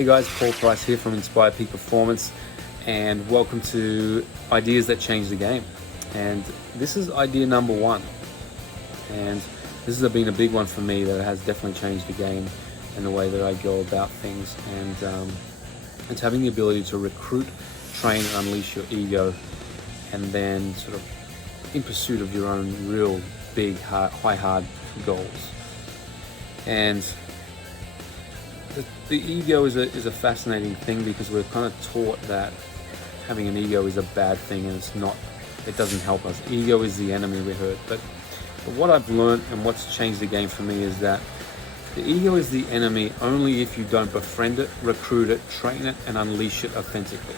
Hey guys, Paul Price here from Inspire Peak Performance, and welcome to Ideas That Change the Game. And this is idea number one, and this has been a big one for me that has definitely changed the game and the way that I go about things. And it's having the ability to recruit, train, and unleash your ego, and then sort of in pursuit of your own real big, hard goals. And the ego is a fascinating thing, because we're kind of taught that having an ego is a bad thing, and it's not. It doesn't help us. Ego is the enemy, we heard. But what I've learned and what's changed the game for me is that the ego is the enemy only if you don't befriend it, recruit it, train it, and unleash it authentically.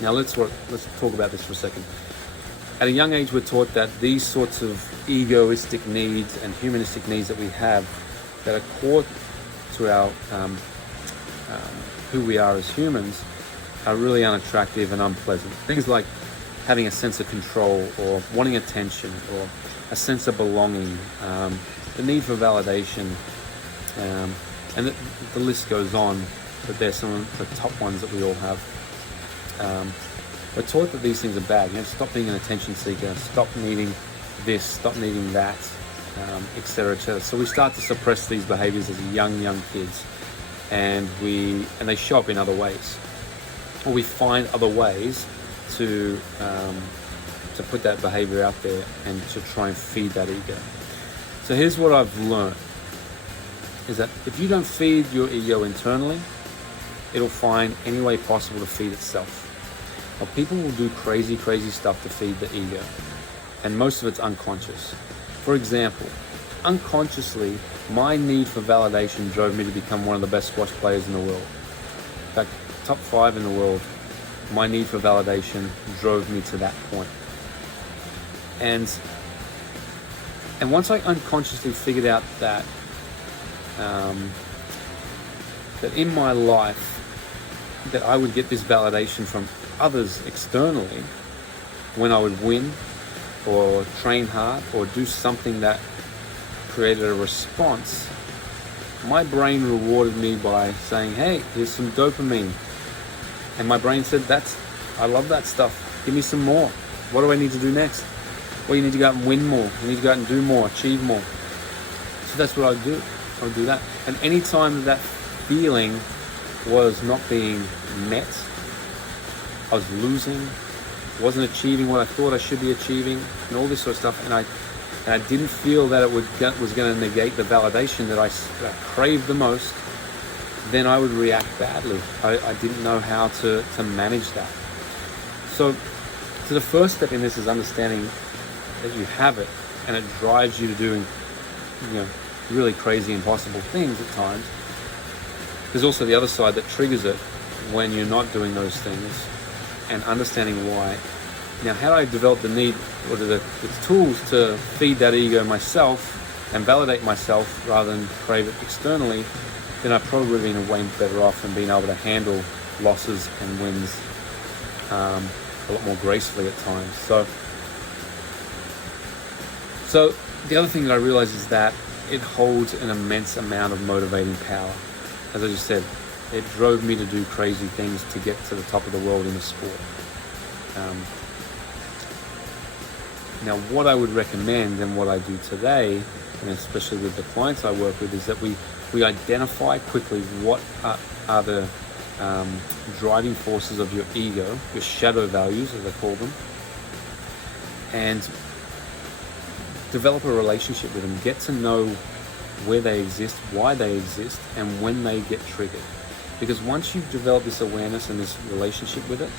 Now let's talk about this for a second. At a young age, we're taught that these sorts of egoistic needs and humanistic needs that we have, that are core to our who we are as humans, are really unattractive and unpleasant. Things like having a sense of control, or wanting attention, or a sense of belonging, the need for validation, and the list goes on, but there's some of the top ones that we all have. We're taught that these things are bad. Stop being an attention seeker, stop needing this, stop needing that, etc., etc. So we start to suppress these behaviors as young kids, and they show up in other ways, or we find other ways to put that behavior out there and to try and feed that ego. So here's what I've learned, is that if you don't feed your ego internally, it'll find any way possible to feed itself. Now, people will do crazy stuff to feed the ego, and most of it's unconscious. For example, unconsciously, my need for validation drove me to become one of the best squash players in the world. In fact, top 5 in the world. My need for validation drove me to that point. And once I unconsciously figured out that that in my life that I would get this validation from others externally when I would win, or train hard, or do something that created a response, my brain rewarded me by saying, hey, here's some dopamine. And my brain said, I love that stuff. Give me some more. What do I need to do next? Well, you need to go out and win more. You need to go out and do more, achieve more. So that's what I would do. I would do that. And any time that feeling was not being met, I was losing, wasn't achieving what I thought I should be achieving, and all this sort of stuff, and I didn't feel that it was going to negate the validation that I craved the most, then I would react badly. I didn't know how to manage that. So the first step in this is understanding that you have it, and it drives you to doing really crazy, impossible things at times. There's also the other side that triggers it when you're not doing those things, and understanding why. Now, had I developed the need or the tools to feed that ego myself and validate myself rather than crave it externally, then I probably would have been way better off and being able to handle losses and wins a lot more gracefully at times. So the other thing that I realized is that it holds an immense amount of motivating power. As I just said, it drove me to do crazy things to get to the top of the world in a sport. Now, what I would recommend and what I do today, and especially with the clients I work with, is that we identify quickly what are the driving forces of your ego, your shadow values, as I call them, and develop a relationship with them. Get to know where they exist, why they exist, and when they get triggered. Because once you've developed this awareness and this relationship with it,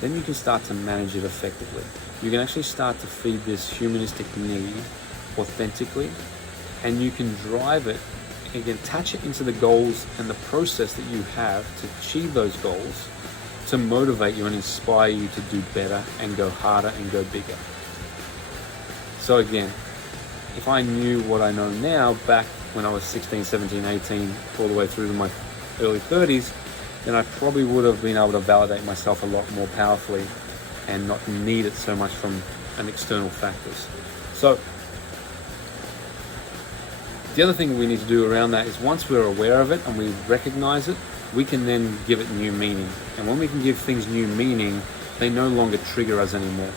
then you can start to manage it effectively. You can actually start to feed this humanistic need authentically, and you can drive it, and you can attach it into the goals and the process that you have to achieve those goals, to motivate you and inspire you to do better and go harder and go bigger. So again, if I knew what I know now back when I was 16, 17, 18, all the way through to my early 30s, then I probably would have been able to validate myself a lot more powerfully and not need it so much from an external factors. So The other thing we need to do around that is once we're aware of it and we recognize it, we can then give it new meaning. And when we can give things new meaning, they no longer trigger us anymore.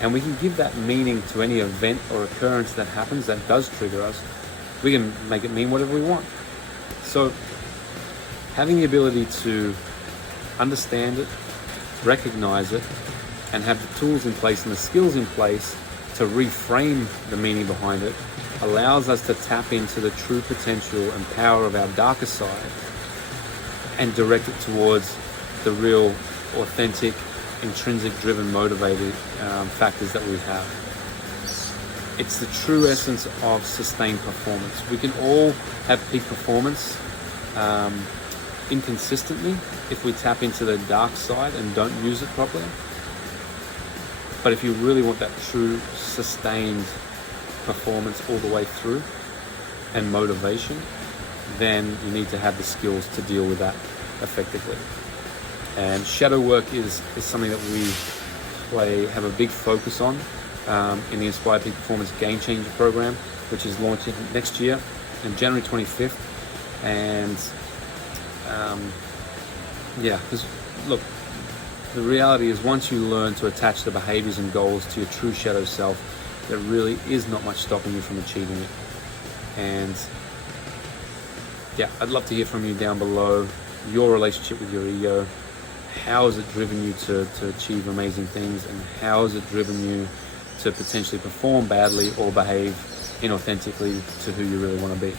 And we can give that meaning to any event or occurrence that happens that does trigger us. We can make it mean whatever we want. So having the ability to understand it, recognize it, and have the tools in place and the skills in place to reframe the meaning behind it allows us to tap into the true potential and power of our darker side and direct it towards the real, authentic, intrinsic, driven, motivated factors that we have. It's the true essence of sustained performance. We can all have peak performance inconsistently if we tap into the dark side and don't use it properly. But if you really want that true, sustained performance all the way through and motivation, then you need to have the skills to deal with that effectively. And shadow work is something that we have a big focus on in the Inspired Peak Performance Game Changer program, which is launching next year on January 25th. And look, the reality is once you learn to attach the behaviors and goals to your true shadow self, there really is not much stopping you from achieving it. And yeah, I'd love to hear from you down below, your relationship with your ego. How has it driven you to achieve amazing things, and how has it driven you to potentially perform badly or behave inauthentically to who you really want to be?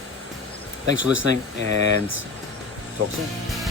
Thanks for listening, and talk soon.